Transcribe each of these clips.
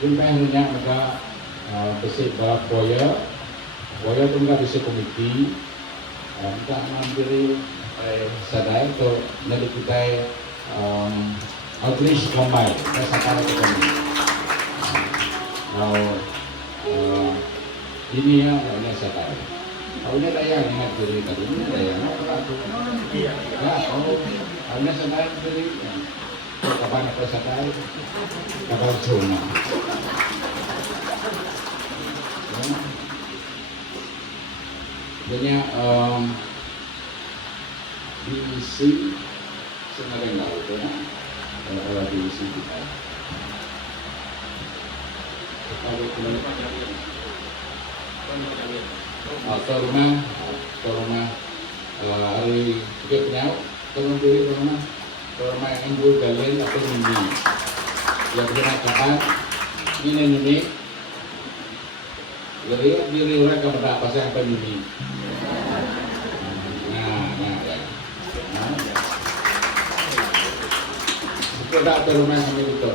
Yung kaya maka besi balap boya tu nggak besi komiti, kita mandiri sadai tu nanti kita outreach combine, kita sekarang kita ni. Kalau ini ya, ini sadai. Kalau ini daya ingat diri tadi, ini daya apa tu? Ya, kalau ini sadai diri, kapan apa sadai, kapan cuma. Sebenarnya diisi sebenarnya enggak itu ya, kalau diisi kita. Kalau ke rumah hari juga punya turun diri ke rumah yang dulu galin atau mini. Yang punya kapan ini. Diri orang kepada apa sih apa ini? Ya. Sudah ke rumah kami itu.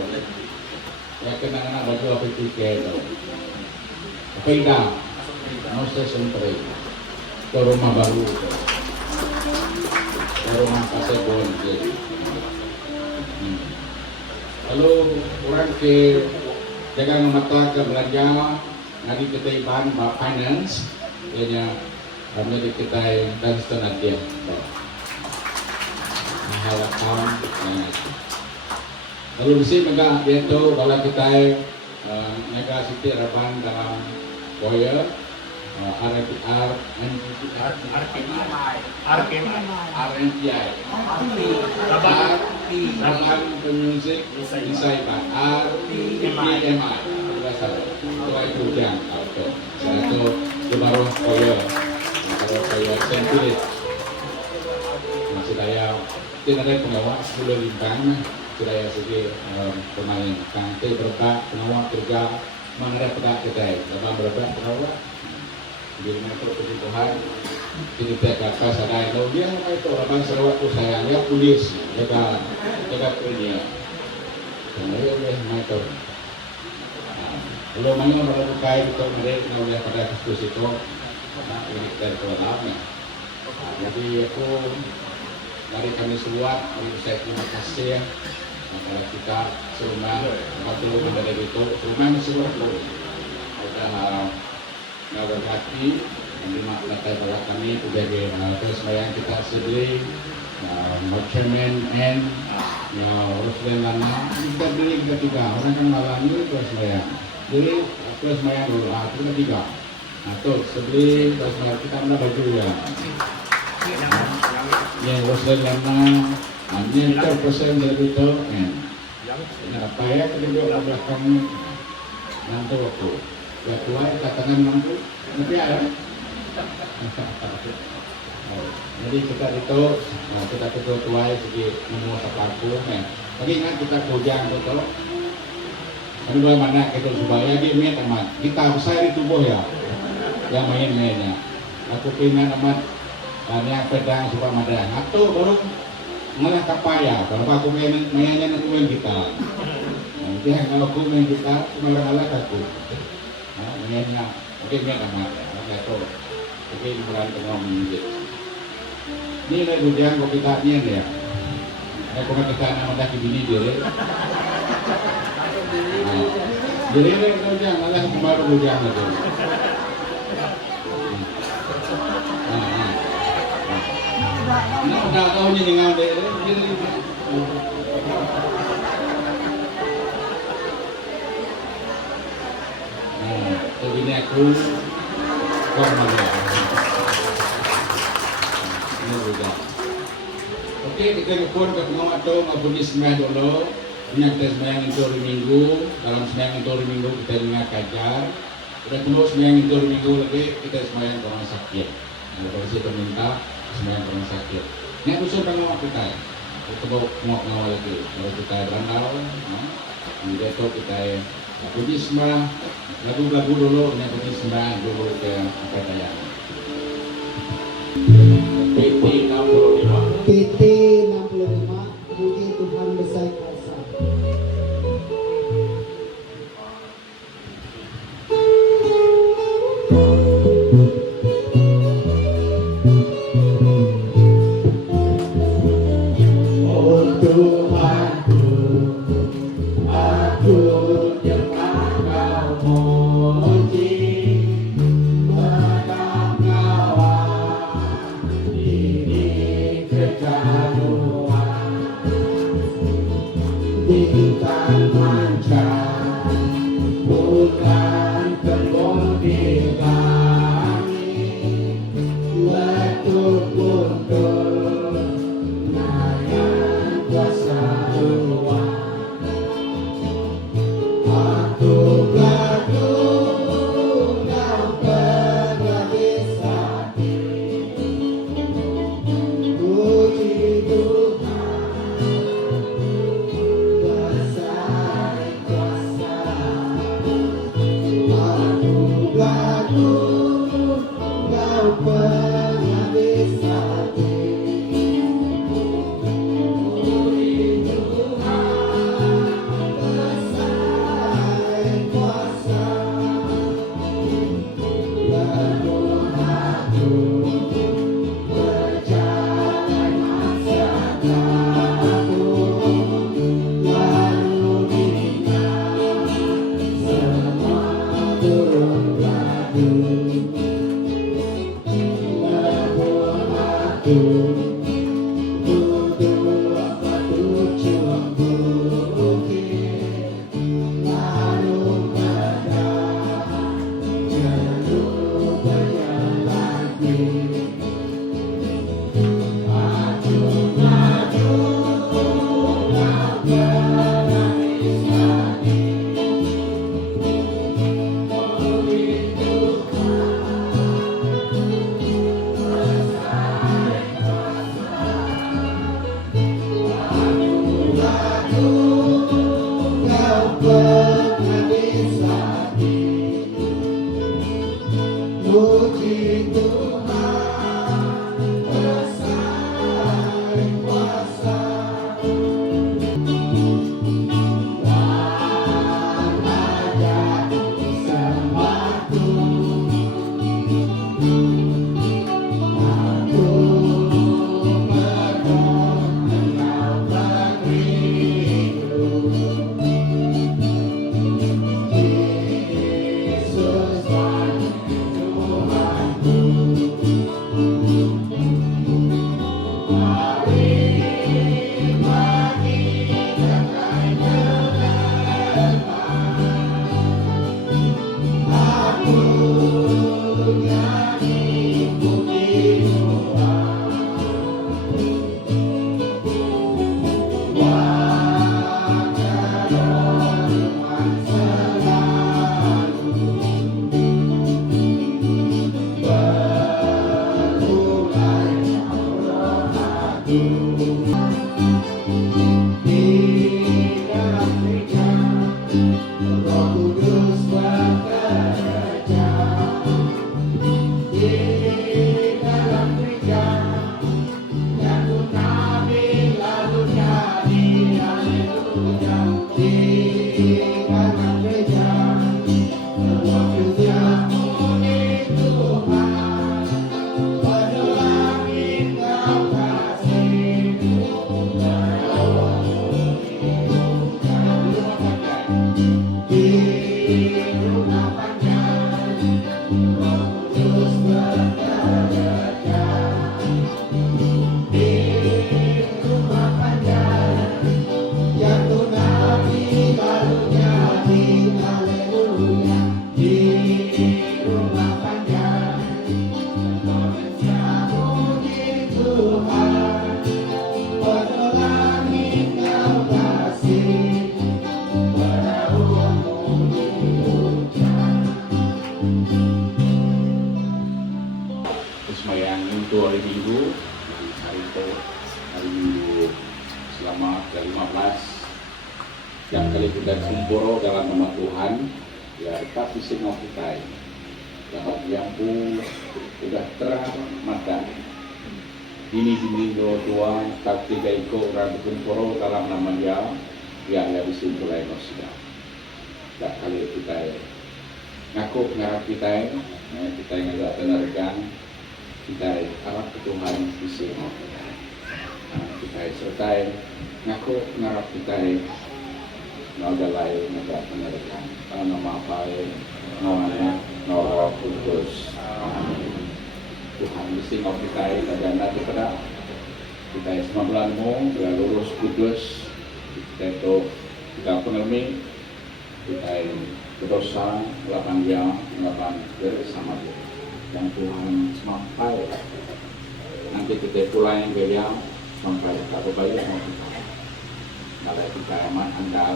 Ya kenangan baju apa tiket itu. Apa itu? Mau stesen train. Ke rumah baru. Ke rumah Pasebon. Lalu orang ke jaga mata ke belanja. Hari kita iban finance, ianya kami kita dan setengah dia. Hal account. Lalu di sini juga dia tu kalau kita mereka siti raban dalam boya, RPR, RNPI, raban pemusik, disaiban, RPMI. Itu yang itu baru koyo sentulit masih daya tidak ada pengawal 10 lintang sudah ya segi pemain kante berbak pengawal kerja mengenai pedak kedai dalam berbak pengawal di metro kebutuhan jadi TKK sadai kalau dia itu orang Sarawak tu sayangnya polis jaga kerja kemudian oleh metro. Kalau mana orang kaya itu mereka oleh pada kasus itu, ini dari kewenangannya. Jadi aku dari kami semua, saya terima kasih kepada kita serumah, waktu lu dari itu, serumah semua lu sudah berhati, menerima latar pada kami sebagai kesemayaan kita sendiri, Chairman and Ruslan Lama, kita beli ketiga orang kan malam ini kesemayaan. Jadi terus main dulu, itu ketiga. Tuh sebeli terus main kita mana baju ya. Yang Ruslan Lama, nyentuh persen dari itu, ini apa ya kedua belakang nanti waktu. Ya tua kita tangan mampu, nanti ada. Jadi kita itu, kita kedua tua segi menua sepaku, tapi ingat kita kujang betul. Ini bagaimana kita supaya dia teman kita besar di tubuh ya, yang main-mainnya. Aku pengen amat yang pedang supaya madang. Atau baru malah kapaya. Kalau aku mainnya nanti main kita. Nanti kalau aku main kita, cuma orang alat aku. Mainnya mungkin main amat. Atau mungkin bulan tengah menjadi. Ini lagi bujang kok kita ni ya. Aku nak kita nama dah kibini dia. Jadi ni bujang, malah baru bujang lagi. Nak dah tahu ni dengan dia. Jadi ni aku kau mana? Ini bujang. Okey, kita rekod ke pengawat tu maupun di sembilan dulu. Ini kita sembahyang itu hari Minggu. Dalam sembahyang itu hari Minggu kita dengar kajar. Kita tunggu sembahyang itu hari Minggu lagi kita sembahyang ke orang sakit. Kalau kita minta sembahyang ke orang sakit. Ini usul pengawat kita. Kita bawa pengawat lagi. Kalau kita berandal, jadi itu kita puji sembah lagu-lagu dulu. Ini puji sembah dulu ke apa daya. PT 65. PT 65, puji Tuhan besar kuasa. Tuhanku, aku yang Engkau muji, menanggawan ini kejaduan, bintang mancar, bukan kebun langit, letup guntur, nayan kuasa Tuhan. Aku kagum Kau penghabis hati, puji Tuhan, besar kuasa. Aku kagum Kau penghabis hati, puji Tuhan, besar kuasa. Lalu aku berjalan masa aku, lalu ingat semua turun lagu. Lalu aku duduk batu bukit, lalu kadang jatuh berjalan lagi. Maju, maju, Kau penghabis hati, puji Tuhan, besar kuasa. Aku kagum Kau penghabis hati, puji Tuhan, besar kuasa. Wajah sembahku, aku berdoa Engkau beriku, Yesus Tuhanku. Mari bagi damai kedepan, aku nyanyi puji Tuhan. Wajah Tuhan selalu berulang roh aku. Di dalam gereja, Roh Kudus bekerja. Di dalam gereja, jatuh nabi lalu nyanyi haleluya. Di dalam gereja, Roh Kudus puji Tuhan, penuh langit Kau kasih, berdoa di rumah panjang, Roh Kudus bekerja. Di rumah panjang, jatuh nabi lalu nyanyi haleluya. Di rumah panjang, manusia puji Tuhan, penuh langit Kau kasih, berdoa puji Tuhan. Semayang untuk hari Minggu, hari Minggu selamat ke-15 yang kali kita kumpul dalam nama Tuhan, ya tapi semua kita dapat yang pun sudah terang mata ini Minggu tua tapi gaiko orang kumpul dalam nama Dia yang bisa mulai manusia. Dan kali kita ngaku ngarap kita yang agak tenarkan kita harap ke Tuhan bisa kita sertai ngaku ngarap kita nagalay nagapangalikan para mapay namanya Roh Kudus. Amin. Tuhan mesti mau kita nagana kepada kita semua bulanmu dengan lurus kudus kita itu kita penelmi kita berdosa melakukan dia melakukan bersama dia dan Tuhan sampai nanti kita pulang ke dia sampai kita kembali mau kita malah kita aman andal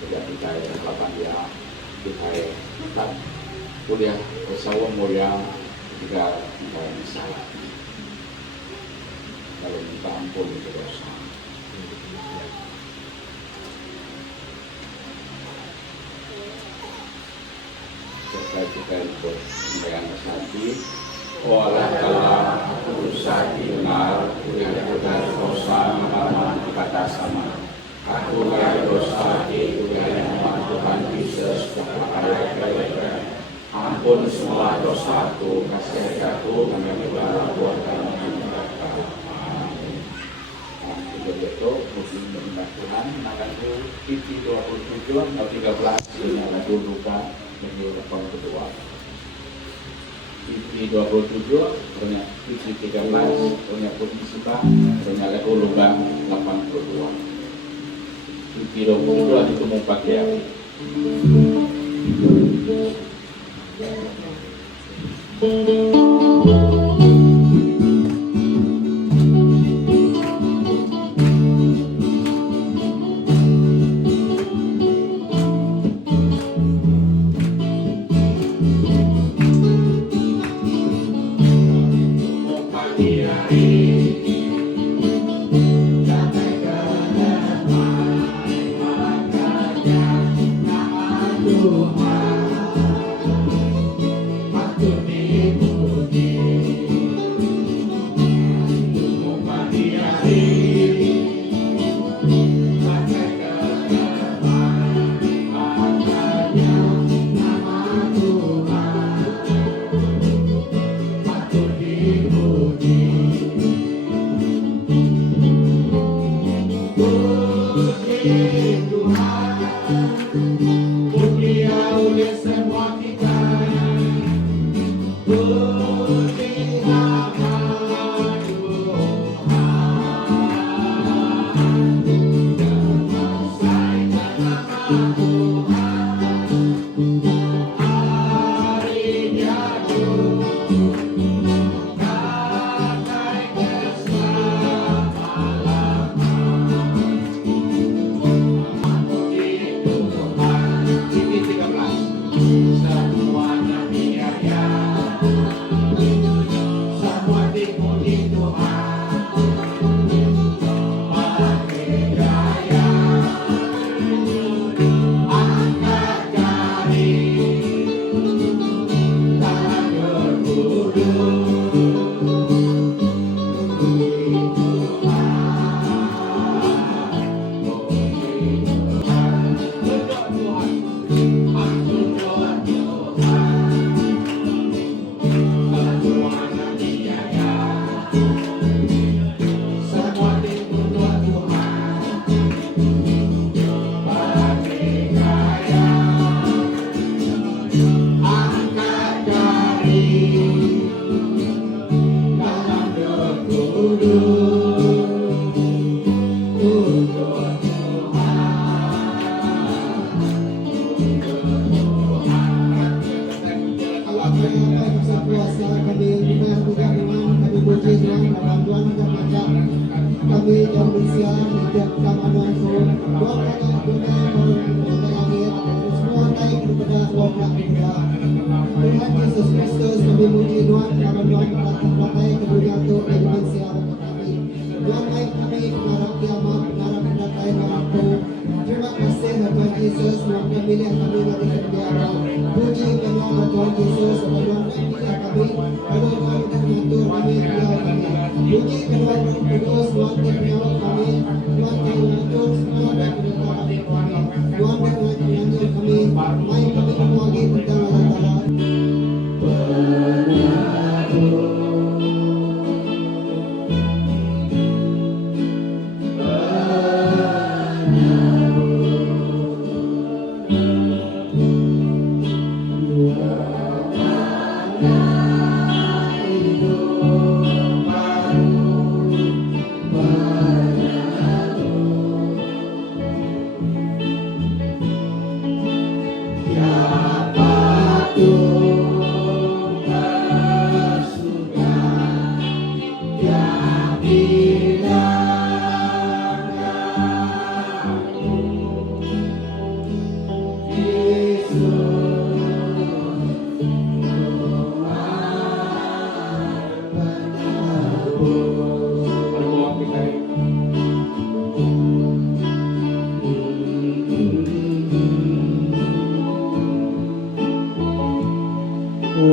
tidak kita melakukan dia kita tetap kuliah bersama mulia juga kita bisa kalau minta ampun itu dosa. Serta kita ikut dengan sakit, walau kalah berusaha benar, kuliah dosa malam kata sama. Aku yang dosa kuliah Tuhan Yesus kepada ampun semua dosaku, kasih aku kami berdoa kami. Begitu muslim mengingat Tuhan akan Fitri 27 atau 13 ini lagu luka minggu depan kedua Fitri 27 ternyata Fitri 13 ternyata pun disebut ternyata lagu luka 82 Fitri 27 itu mau pakai hari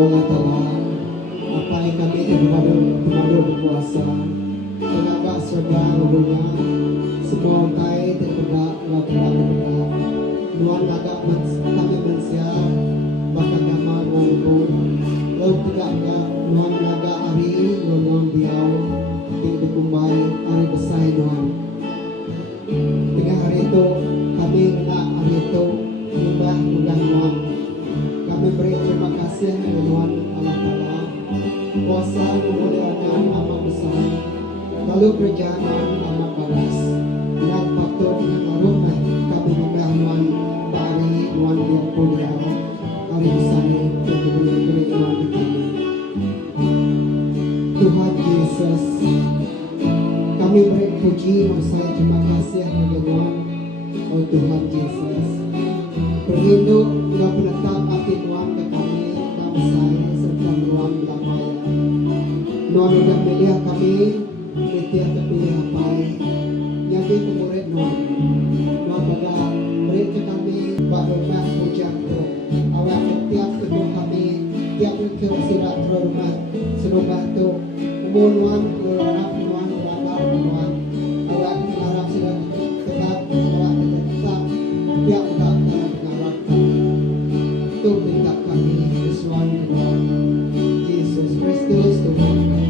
Allah Ta'ala, apa yang kami kepada berkuasa, tenaga surga hubungan, semua untai terpedak, lakukan terpedak, nuan agak kami manusia, bahkan nama nuan lalu tegak nuan naga hari, nuan biau, di kumbai, hari besar nuan. Dengan hari itu, kami nak hari itu, nyembah nuan. Kami beri terima kasih kepada Tuhan Allah Ta'ala, kuasa kemuliaan amat besar, lalu kerjaan amat bagus. Dengan patut dengan arumah kami nyembah Tuhan hari Tuhan yang mulia, hari besar yang beri Tuhan kami. Tuhan Yesus, kami beri puji dan terima kasih kepada Tuhan, oh Tuhan Yesus. Berlindung yang menetap hati Tuhan ke kami, bangsa serta Tuhan damai. Tuhan sudah milih kami, setiap terpilih apa yang kita murid Tuhan. Tuhan baga beri ke kami, bahagia pujian Tuhan. Awak setiap tubuh kami, tiap untuk sirat rumah, serumah tu. Umur Tuhan, urang Tuhan, urang Tuhan. Awak harap sirat tetap, awak tetap, tiap tetap. Itu perintah kami Tuhan Yesus Kristus Tuhan kami.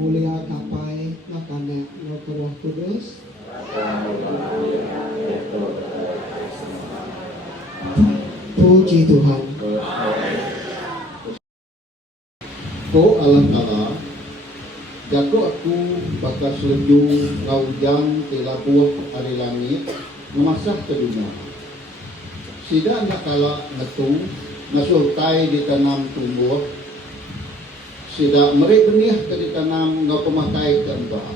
Mulia kapai makanya Roh Kudus. Puji Tuhan. Ko Allah Ta'ala, jago aku bakal selendung laujan telabuh hari langit memasak ke dunia. Sida nak kala ngetung, nasultai ditanam tumbuh. Sida meri benih ke ditanam ngau pemakai ke embah.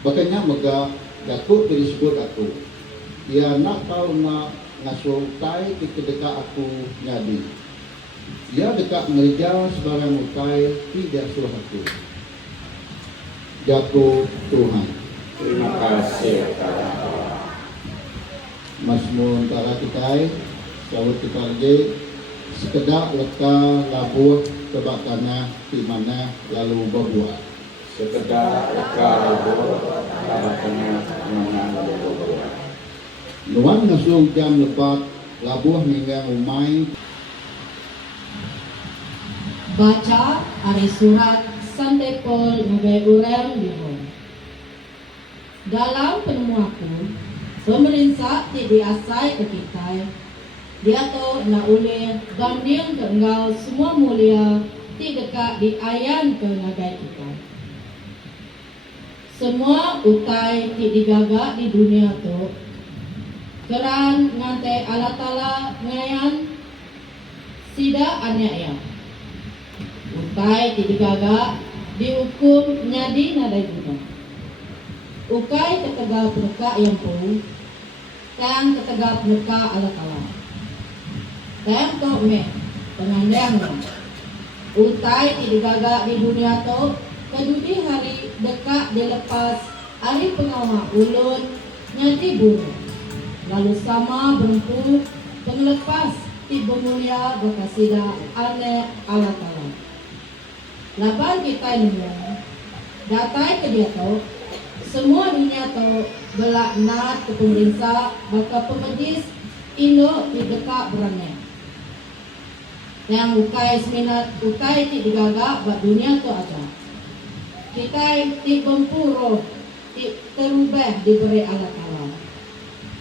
Bakanya mega jago disebut aku. Ia nak tahu nak nasultai di kedeka aku nyadi. Ia dekat meja sebarang mukai tidak suruh aku. Jatuh Tuhan. Terima kasih kepada Mazmur antara kita, sahut kita lagi sekedar leka labuh tebak tanah di mana lalu berbuat. sekedar leka labuh tengah mana lalu berbuat. Nuan ngasuh jam lepat labuh hingga umai. Baca dari surat Santai Paul ngagai urang dihon. Dalam penemuanku, pemerintah ti diasai ke kita. Dia tu nak ulih banding ke engkau semua mulia ti dekat di ayan ke ngagai kita. Semua utai ti digagak di dunia tu. Keran ngantai Allah Ta'ala ngayan sida aniaya. Ukai ti digagak dihukum nyadi nadai guna. Ukai ketegak peneka yang pun kan ketegak peneka Allah Ta'ala. Kan kau me pengandang. Utai ti digagak di dunia tu kedudi hari dekat dilepas hari pengawal ulun nyadi bunuh. Lalu sama berempu penglepas ti bemulia berkasida ane Allah Ta'ala. Laban kita ini datai ke dia tu semua dunia tu belaknat ke pemerintah bakal pemedis Indo di dekat berangnya. Yang ukai seminat ukai ti digagak buat dunia tu aja. Kita ti bempuro ti terubah diberi Allah Ta'ala.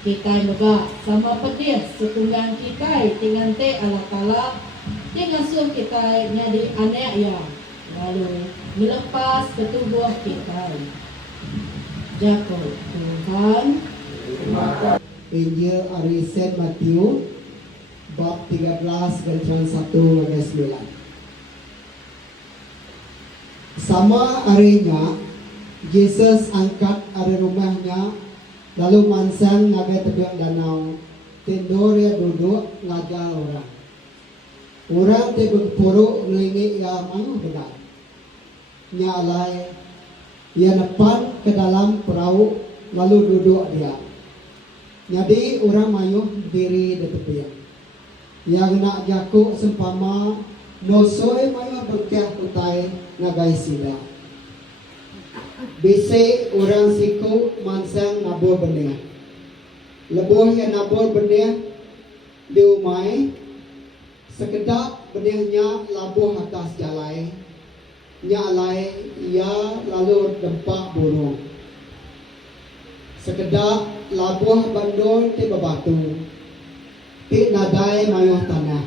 kita juga sama pedih setunggang kita dengan te Allah Ta'ala dengan suh kita nyadi anak ya lalu melepas ketubuh kita. Jago Tuhan. Injil Ari Saint Matthew bab 13 bagian 1 ayat 9. Sama harinya Yesus angkat dari rumahnya lalu mansang ngagai tebiak danau tidur dia duduk ngajar orang. Orang te berpuruk ngelingi ya mana benar. Nyalai ia depan ke dalam perahu lalu duduk dia. Jadi orang mayuh diri di tepian. Yang nak jakuk sempama nosoi mayuh berkah kutai ngagai sida. Bisi orang siku mansang nabur benih. Lebuh yang nabur benih diumai. Sekedap benihnya labuh atas jalai. Nyalai ia lalu dempak burung. Sekedap labuh bandul ti bebatu. Ti nadai mayuh tanah.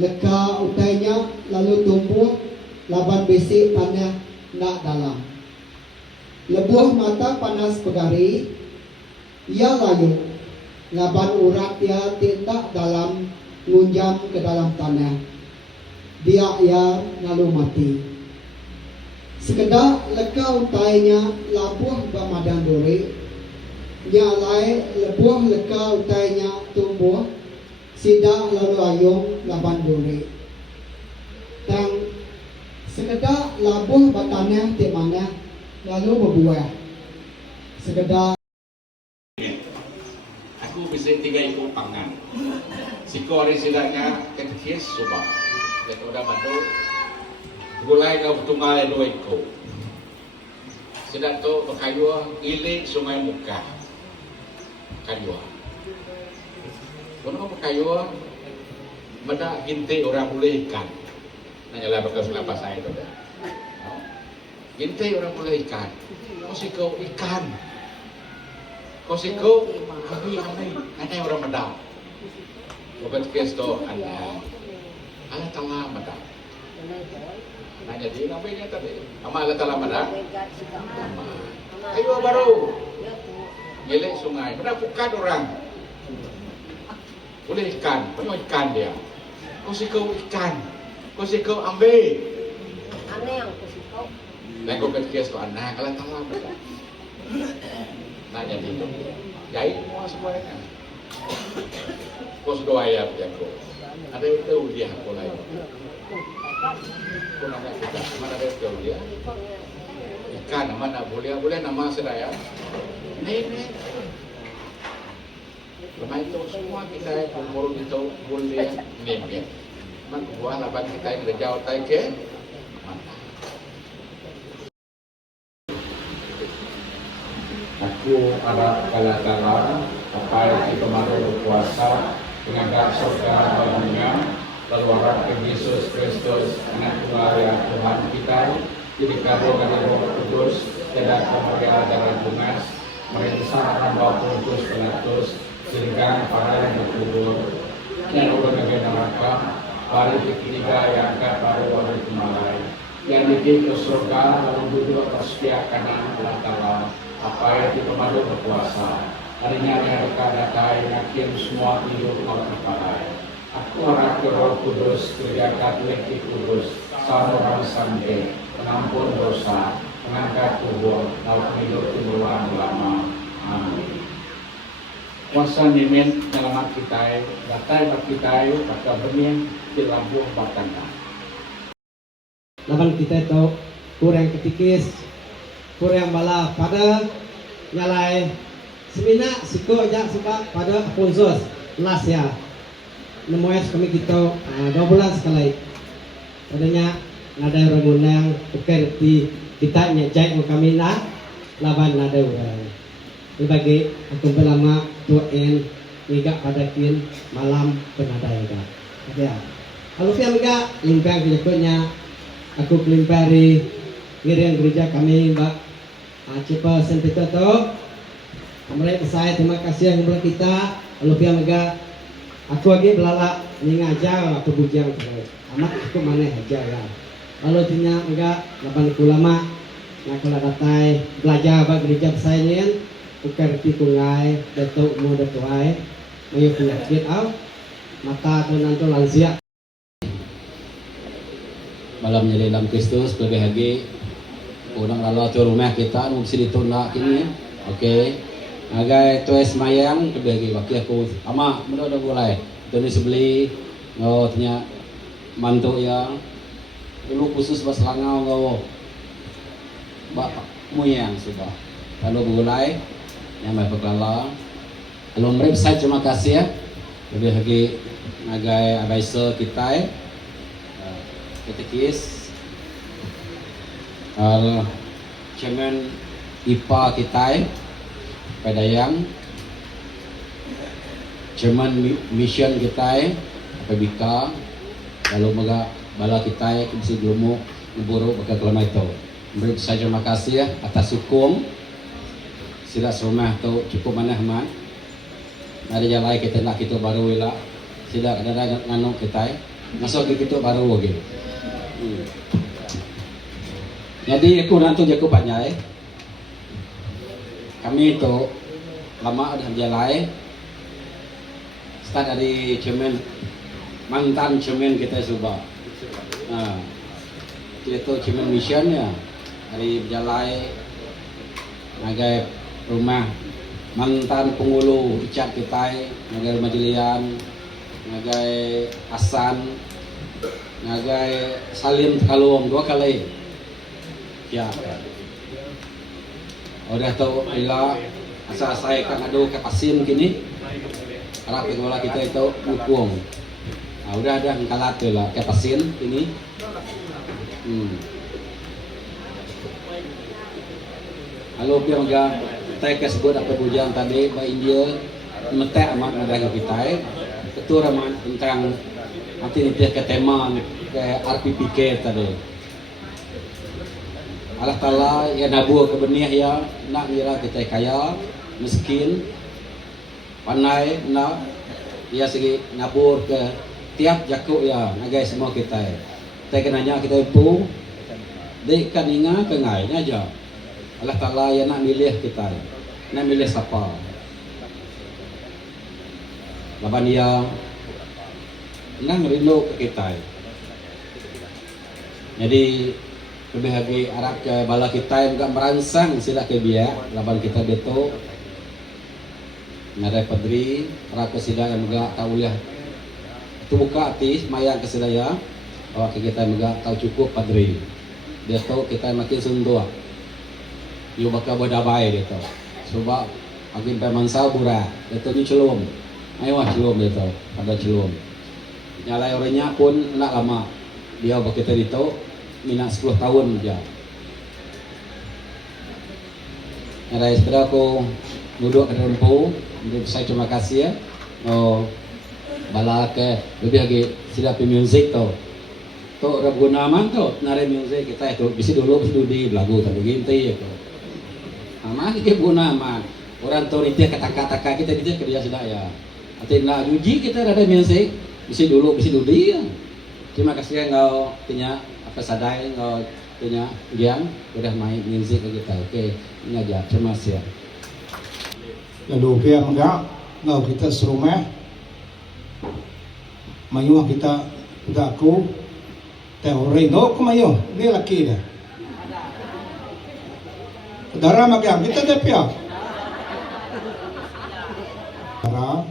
Leka utainya lalu tumbuh laban besi tanah nak dalam. Lebuh mata panas pegari. Ia layu. Laban urat ia tindak dalam ngunjam ke dalam tanah. Dia ia lalu mati. Sekedar leka utainya labuh bamadang duri. Nyalai lebuh leka utainya tumbuh. Sida lalu ayung laban duri. Dan sekedar labuh batanah di mana lalu berbuah. Sekedar Aku bisa 3 ikut pangan. Siko hari sidaknya ketikis subak. Lepas udah bantu. Gulai kau tunggal 2 ikut. Sidak tu berkayuah ilik sungai muka. Kayuah. Kalau berkayuah, benda ginti orang boleh ikan. Nanyalah bakal selapa saya tu dah. Ginti orang boleh ikan. Kau siko ikan. Kau siko habis aneh orang medang. Bukan kes tu aneh. Allah Ta'ala medang. Nah jadi ngapainnya tadi? Ama Allah Ta'ala medang. Ayo baru. Gelek sungai. Benda bukan orang. Boleh ikan. Penuh ikan dia. Kau siko ikan. Kau siko ambil. Aneh yang kusiko. Dan kau kes tu aneh. Allah Ta'ala medang. Nah jadi itu. Jahit semuanya. Kau sudah ayat ya kau. Ada yang tahu dia aku lain. Kau nak kita mana ada yang tahu dia? Ikan mana boleh nama sedaya. Ini. Lemah itu semua kita umur itu boleh nempel. Man buah laban kita yang rejau tai ke mana? Aku harap Allah Ta'ala apa yang kemarin berpuasa dengan dak surga dunia lalu harap ke Yesus Kristus anak tunggal yang Tuhan kita jadi kado dari Roh Kudus tidak kemudian darah bungas merintah hamba kudus penatus sehingga para yang berkubur dan orang yang neraka hari ketiga yang akan baru hari kemarin yang dikirim ke surga lalu duduk atas pihak kanan Allah Ta'ala apa yang kita madu berpuasa harinya yang dekat yakin semua hidup Allah kepada aku harap ke Roh Kudus gereja Katolik Kudus saluran sampai pengampun dosa mengangkat tubuh lalu hidup kemuliaan ulama amin. Kuasa nimen nyelamat kita datai bak kita pada benih di lambuh batangnya laban kita itu kurang ketikis kurang bala pada nyalai semina siko aja suka pada Aponsos las ya nemoes kami kita 12 sekali adanya nada remunang bukan di kita nyajai kami na laban nada orang bagi aku berlama tuan niga pada kin malam penada ya ya kalau dia enggak limpang kejaknya aku kelimpari ngirian gereja kami mbak cepa sempita to Mereka saya terima kasih yang belah kita. Lalu pihak mega aku lagi belala ngajar aku bujang terus. Amat aku mana aja ya. Lalu tinya mega lapan ulama nak kala datai belajar bag gereja saya ni ukar ti kungai datuk mo datuai mayu penyakit au mata tu nanti lansia. Malam jadi dalam Kristus lebih lagi orang lalu tu rumah kita mesti ditunda kini. Okey. Agai tuas mayang lebih lagi wakil aku ama mudah dah mulai. Tu ni sebeli ngau tanya mantu yang dulu khusus bas langau ngau bapak muyang sudah. Lalu mulai yang mai peklala. Lalu mereka saya terima kasih ya. Lebih lagi agai advisor kita ketikis Chairman IPA kita Padayang, Chairman Mission kita PBK, lalu maga bala kita kibsi gelumu nguburu baka kelama itu. Beri saya terima kasih atas hukum sila rumah tu cukup manah man. Ada jalan kita nak kita baru wila sila ada nganu kita masuk kita baru lagi. Jadi aku nanti jago panjai. Kami itu lama ada jalan. Start dari cermin mantan cermin kita subah. Itu cermin mission ya. Dari jalan nagai rumah mantan penghulu icat kita, nagai rumah jelian, nagai Hasan, nagai Salim Kalung 2 kali. Ya. Udah tahu ila asal saya kan ada kapasin kini. Harap bola kita itu dukung. Udah ada kalat lah kapasin ini. Halo biar enggak kita kesebut apa bujang tadi ba India metek amat ada kita. Betul amat tentang nanti dia ke tema ke RPPK tadi. Allah Ta'ala ya nabur ke benih ya nak mira kita kaya miskin pandai nak ya segi nabur ke tiap jakuk ya nagai semua kita kenanya kita itu dekan ingat ke ngainya aja Allah Ta'ala ya nak milih kita nak milih siapa laban dia nak merindu ke kita jadi lebih lagi arah ke bala kita yang juga merangsang sila ke biak laban kita beto ngadai padri arah ke sidang yang juga tahu ya itu buka hati mayang ke sidaya bahwa kita juga tahu cukup padri dia tahu kita makin sundua yu bakal berdabai dia tahu sebab agin peman sabura dia tahu ni celum ayo celum dia tahu ada celum nyalai orangnya pun nak lama dia bakal kita ditahu minat 10 tahun saja. Ada sepeda aku duduk ke rempu, saya terima kasih ya. Bala ke lebih lagi sila pi music tu. Tu rap guna man tu, nare music kita itu bisi dulu studi lagu tapi ginti tu. Aman ke guna man. Orang tu dia kata-kata kita dia kerja sudah ya. Ati nak uji kita ada music, bisi dulu bisi studi ya. Terima kasih engkau punya kesadai ngau punya yang udah main music ke kita. Okey, ini aja. Terima kasih. Lalu pihak enggak ngau kita serumah mayuh kita udah aku teori no kumayo ni laki dah. Dara magam kita dah pihak. Dara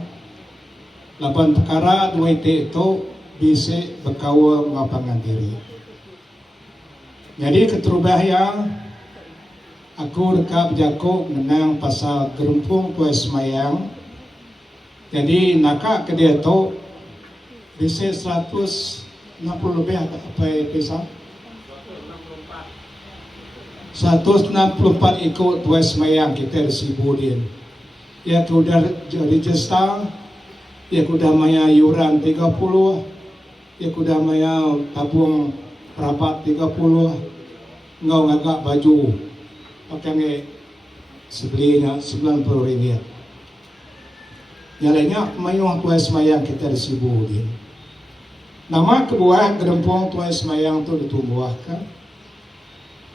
lapan perkara dua itu bisa berkawal ngapangan diri. Jadi keterubah yang aku dekat berjaku menang pasal gerumpung kue semayang. Jadi nakak ke dia tu bisa 160 lebih apa bisa 164 ikut kue semayang kita di Sibudin. Ya sudah register, ya sudah maya yuran 30, ya sudah maya tabung rapat 30 ngau ngagak baju pakai sebelinya 90 ringgit. Yang lainnya mayung tuai semayang kita di Sibudin. Nama kebuah gerempong tuai semayang tu ditumbuhkan.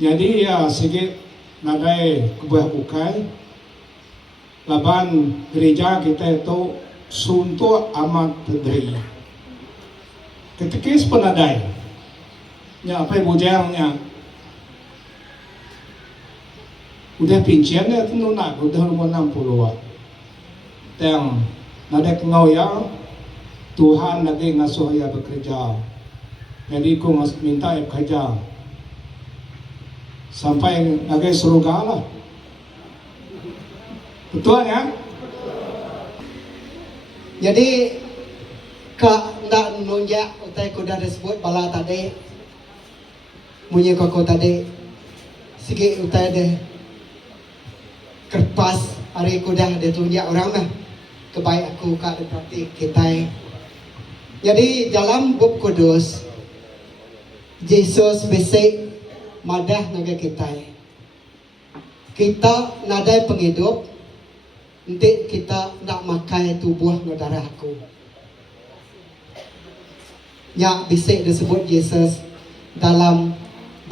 Jadi ya sikit nadai kebuah bukai. Laban gereja kita itu suntuk amat pedri. Ketikis penadai. Ya apa bujangnya. Udah pinciannya itu nak udah umur 60. Yang nadek ngau ya Tuhan lagi ngasuh ya bekerja. Jadi ku minta ya bekerja sampai lagi surga lah. Betul ya? Jadi kak nak nunjak utai kuda disebut bala tadi munyi koko tadi segi utai deh kerpas hari kuda dia tunjuk orang mah kebaik aku kak berarti kita. Jadi dalam bab kudus Yesus bisik madah naga kita. Kita nadai penghidup nanti kita nak makai tubuh darah aku. Ya bisik disebut Yesus dalam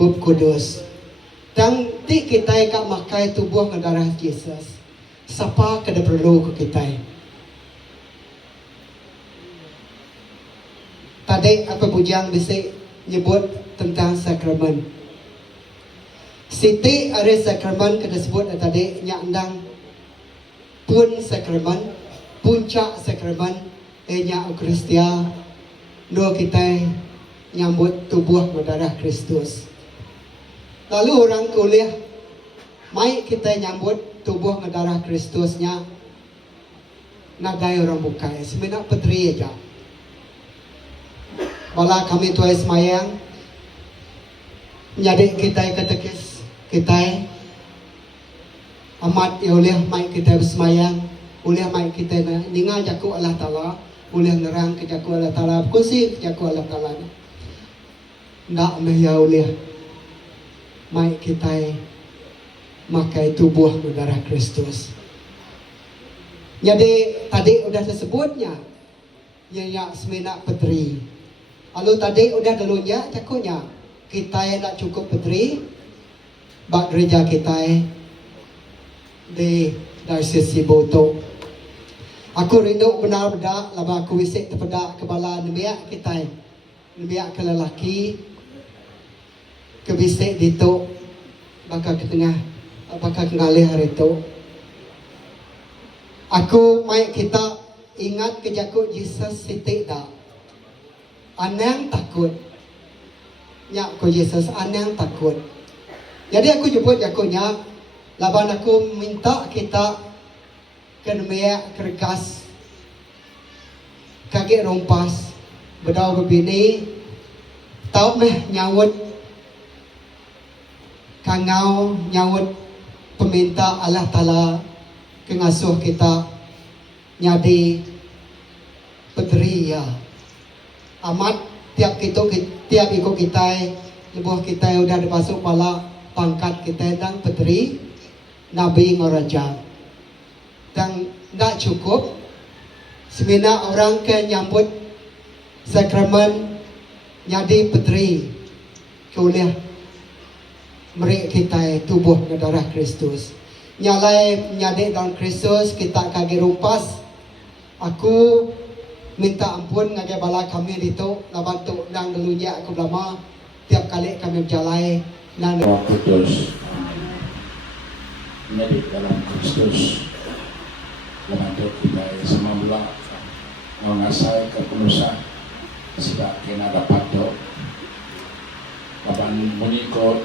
bab kudus. Dan ti kita kak makai tubuh darah Yesus. Siapa kada perlu ke kita? Tadi apa bujang bisik nyebut tentang sakramen. Siti ada sakramen kada sebut tadi nyandang pun sakramen, puncak sakramen nya Eucharistia. Do kita nyambut tubuh darah Kristus. Lalu orang kuliah mai kita nyambut tubuh darah Kristusnya nadai orang bukai semenak petri aja. Bala kami tuai semayang menjadi kita ketekis kita amat ya oleh mai kita bersemayang oleh mai kita ningal jaku Allah Ta'ala oleh nerang ke jaku Allah Ta'ala kursi ke jaku Allah Ta'ala nak ya oleh mai kita makai tubuh darah Kristus. Jadi tadi udah disebutnya yang semenak petri. Lalu tadi udah dulunya cakunya kita yang tak cukup petri bak gereja kita di Diocese Boto. Aku rindu benar-benar lama aku wisik terpedak kepala nemiak kita nemiak ke lelaki ke bisik dito bakal ke tengah bakal kenalih hari itu. Aku mai kita ingat kejakut Yesus sitik dah. Anang takut. Nyak ko Yesus anang takut. Jadi aku jemput jakunya. Laban aku minta kita kena kergas kaki rompas bedau berbini tau meh nyawut kangau nyawut peminta Allah Ta'ala kengasuh kita nyadi pedri ya amat tiap ikut kita lebuh kita udah dipasuk pala pangkat kita dan pedri Nabi Ngaraja dan tak cukup semina orang ke nyambut sakramen nyadi pedri kuliah mereka kita tubuh darah Kristus nyalai nyadi dalam Kristus kita kaki rumpas. Aku minta ampun ngagai bala kami itu laban tu nang dulunya aku lama tiap kali kami berjalai nang Roh Kudus menjadi dalam Kristus membantu kita semula mengasai kepenusan sehingga kena dapat do laban menyikut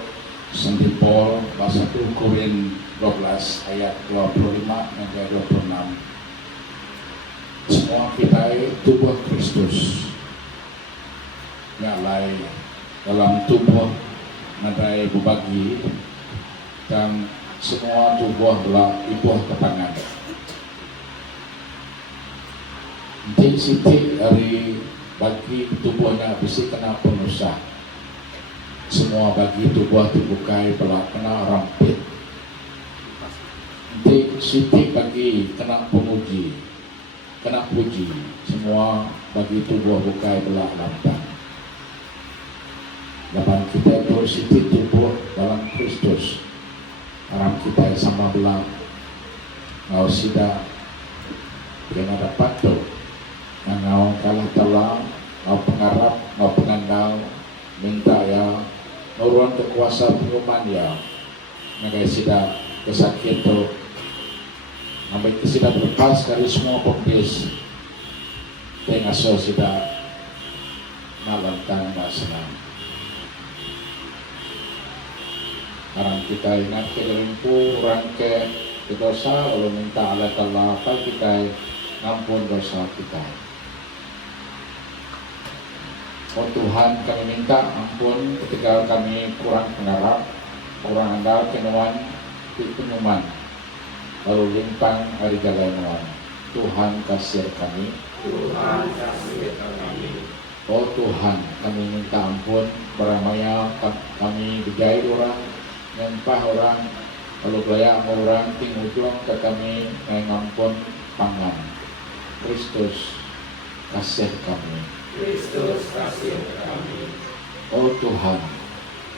Santi Paul pasal 1 Korin 12 ayat 25 sampai 26. Semua kita tubuh Kristus nyalai dalam tubuh nadai berbagi dan semua tubuh adalah ibuh kepangan. Nanti siti dari bagi tubuhnya bisa kena penusah. Semua bagi tubuh terbukai pela kena rampit. Siti bagi kena pemuji, kena puji, semua bagi tubuh bukai belak lambang. Dalam kita itu siti tubuh dalam Kristus. Orang kita yang sama belak, ngau sida, kena dapat tu, ngau kalah telah, ngau pengarap, ngau pengandal, minta ya, nguruan kekuasaan perumahan ya, ngagai sida kesakit tu. Sampai itu sudah berlepas dari semua pembis dengan so sudah malantang senang. Orang kita ingat ke rimpu, orang ke dosa, kalau minta Allah Ta'ala apa kita ngampun dosa kita. Oh Tuhan, kami minta ampun ketika kami kurang pengarap, kurang andal kenuan penyuman, lalu limpang hari jalan. Tuhan kasih kami. Oh Tuhan, kami minta ampun beramaya kami dijahit orang, nyempah orang, lalu gaya orang tingujung ke kami ngampun pangan. Kristus kasih kami. Oh Tuhan,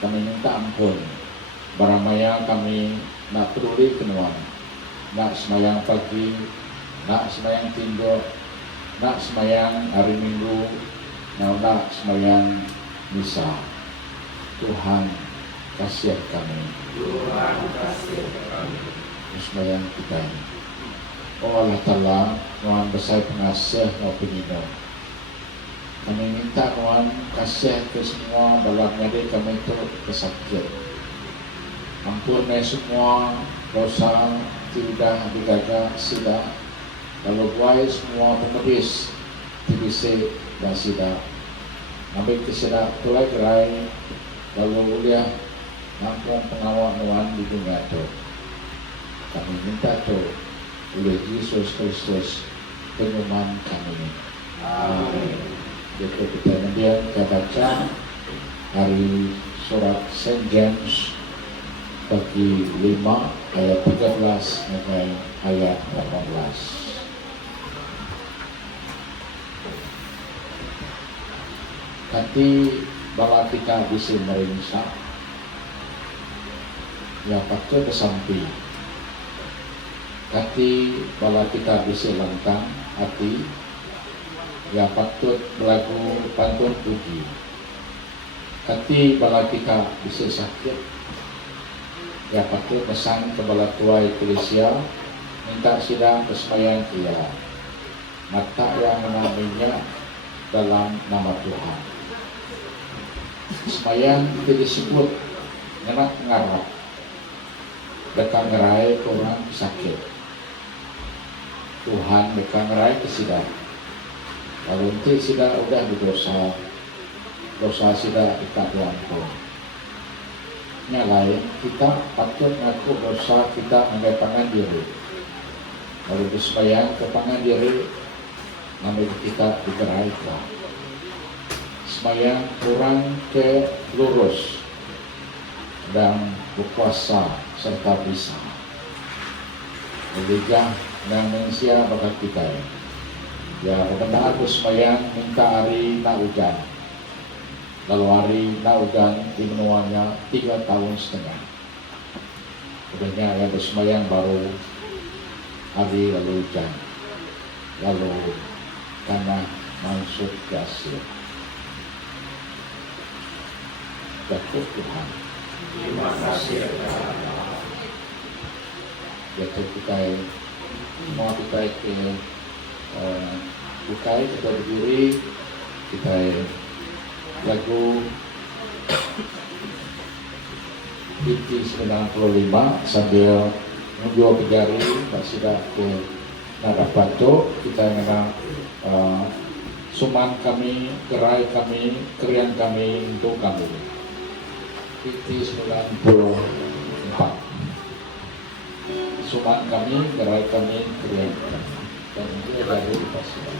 kami minta ampun beramaya kami nak peduli kenuan, nak semayang pagi, nak semayang tidur, nak semayang hari Minggu, nak semayang misa. Tuhan kasih kami. Semayang kita. Oh Allah Ta'ala, Tuhan besar pengasih mau penino. Kami minta Tuhan kasih ke semua dalam ngade kami itu kesakit. Ampun semua dosa tidak digaga sida, lalu buai semua pemedis TBC dan sida, ambil keseda tulai gerai, lalu uliah nampung pengawal nuan di dunia itu. Kami minta tu oleh Yesus Kristus penyuman kami. Amin. Jadi kita kemudian kita baca hari surat Saint James bagi 5 ayat 13 sampai ayat 18. Kati bala kita bisa merinsa ya patut kesampi. Kati bala kita bisa lantang hati ya patut berlaku pantun puji. Kati bala kita bisa sakit ya patut pesan kepada tua Eklesia minta sidang kesemayaan dia mata yang menaminya dalam nama Tuhan. Semayang itu disebut ngenak ngarap dekat ngerai orang sakit. Tuhan dekat ngerai ke sidang. Lalu nanti sidang udah berdosa, dosa sidang dekat diampun. Lain kita patut ngaku dosa kita menggapangan diri, lalu bersemayang ke pangan diri, namun kita digeraikan semayang kurang ke lurus dan berkuasa serta bisa berlijah dan manusia bakal kita ya benar aku semayang minta hari tak hujan. Lalu hari hujan di menuanya 3 tahun setengah. Kemudian yang bersemayang baru hari lalu hujan. Lalu tanah masuk gasir. Jatuh Tuhan. Terima kasih. Jatuh kita semua kita ke bukai kita berdiri kita lagu Fiti 95 sambil menjual pejari tak sidak ke nada pato kita mengenal suman kami, gerai kami, kerian kami untuk kami. Fiti 94 suman kami, gerai kami, kerian kami dan itu dari pasukan.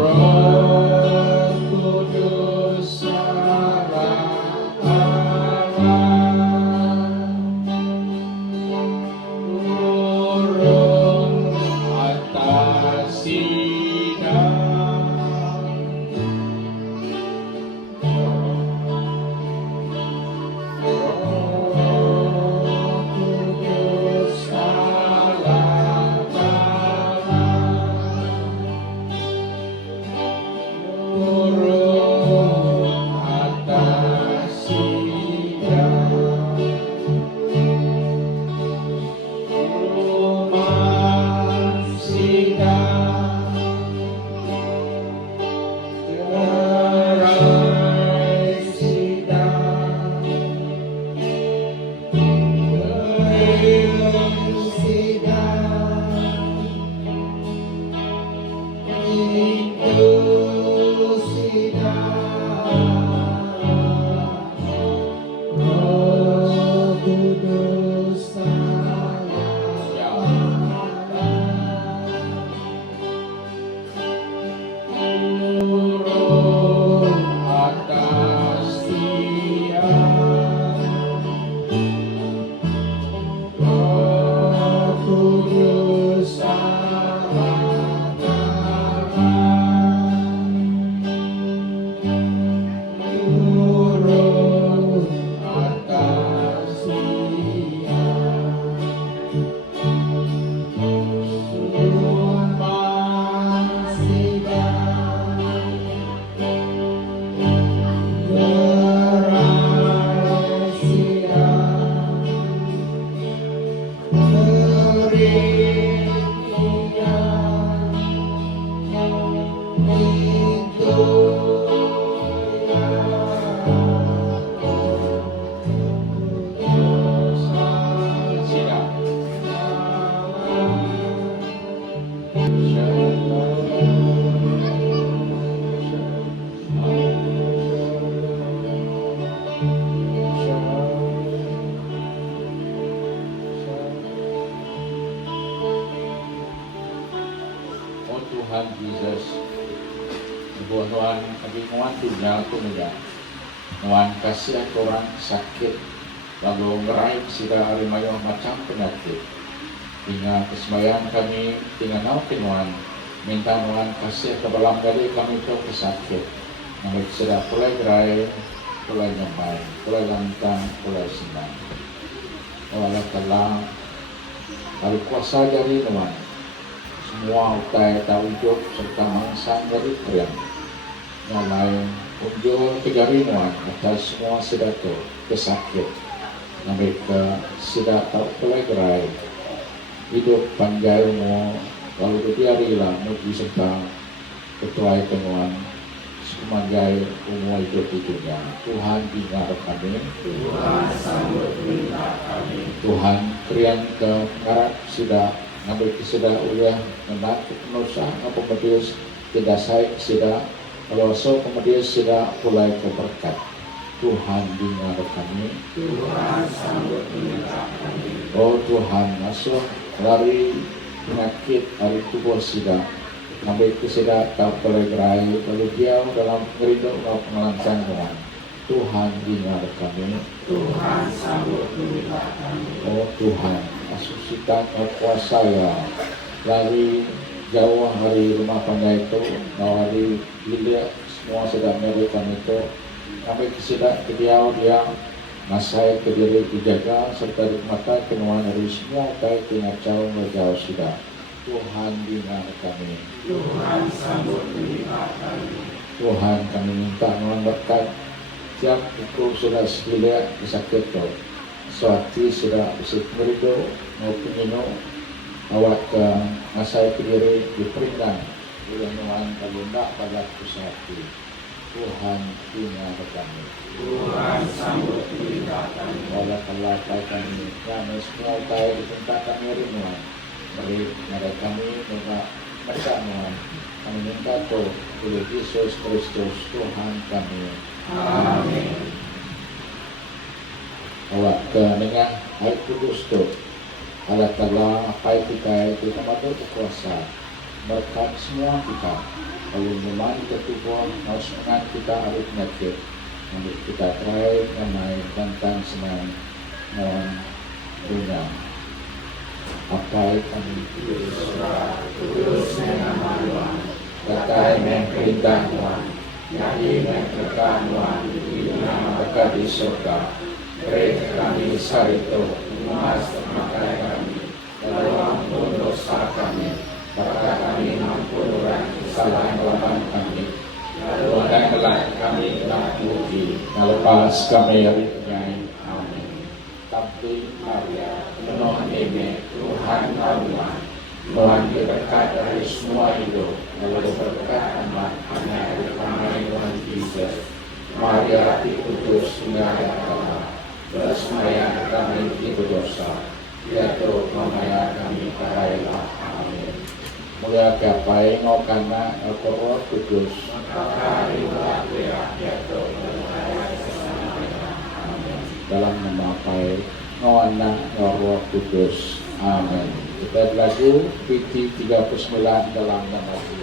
Roh Kudus Allah turun atas sidang. Roh Kudus Allah turun atas sidang. Rumah sidang gerai sidang gedung sidang pintu sidang. Roh Kudus turun atas tiang. Roh Kudus Allah turun atas tiang. Rumah sidang gerai sidang keringkian pintu sidang. Oh Tuhan Yesus, sebuah Tuhan bagi nguan dunia aku muda, nguan kasih aku orang sakit, lalu ngerai sida arimayo macam penyakit. Hingga kesembahyaan kami tinggal nawa kenuan, minta nuan kasih ke dalam dari kami itu kesakit. Namun sida pulai gerai, pulai nyamai, pulai lantang, pulai senang. Oh Allah Ta'ala, hari kuasa dari nuan, semua utai tawujud serta mangsang dari kriang yang lain unjul kegarinuan atas semua sedato kesakit yang mereka sedat tak pelai gerai hidup panjai mo lalu berdiarilah muji serta ketuai temuan semanjai umur hidup hidupnya. Tuhan dengar kami, Tuhan sambut minta kami, Tuhan kriang ke ngarat sudah ngambil keseda uliah menat nusa apa medius tidak saya keseda kalau so kemudian sudah mulai keberkat. Tuhan dengar kami, Tuhan sambut minta kami. Oh Tuhan masuk lari penyakit dari tubuh sida ngambil keseda tak boleh gerai lalu dia dalam ngerido atau pengelancan Tuhan. Tuhan dengar kami, Tuhan sambut minta kami. Oh Tuhan asusitan kuasa ya lari jauh hari rumah pandai itu hari dilihat semua sedang mereka itu sampai kesedak kediau dia masai kediri dijaga serta mata kenuan dari semua baik ngacau ngejauh sudah. Tuhan dengar kami, Tuhan sambut minta kami. Tuhan kami minta nuan berkat siap itu sudah sekalian disakit tu suatu sudah bisa merido maupun ino awak ke masa kediri diperindah oleh nuan kalau tidak pada pusati. Tuhan dengar kami, Tuhan sambut minta kami. Oleh Allah kami kami semua upaya diminta kami nuan beri kepada kami minta mereka nuan kami minta tu oleh Yesus Kristus Tuhan kami. Amin. Awak ke dengan air kudus tu Allah Ta'ala apa kita itu sama tu kuasa berkat semua kita. Kalau memang ketubuhan harus mengat kita ada penyakit, untuk kita try mengenai tentang senang dan dunia. Pakai kami kudusnya nama Tuhan, pakai perintah Tuhan, jadi berkat Tuhan di nama berkat di surga. Beri kami sarito, emas pakai kami, lalu ampun dosa kami, pakai kami ampun orang kesalahan kami, lalu janganlah kami dalam uji, lepas kami dari penyakit. Amin. Tapi Maria penuh kasih, Tuhan Tuhan, Tuhan berkat dari semua hidup, lalu berkat anak kami Tuhan Yesus, Maria Rati Kudus Tunggal Allah, bersemayam kami di berdosa, yaitu memayang kami karailah. Amin. Mulia kapai ngokana Roh Kudus, dalam nama Pai Anak Roh Kudus. Amin. Kita lagu PT 39 dalam nama Tuhan.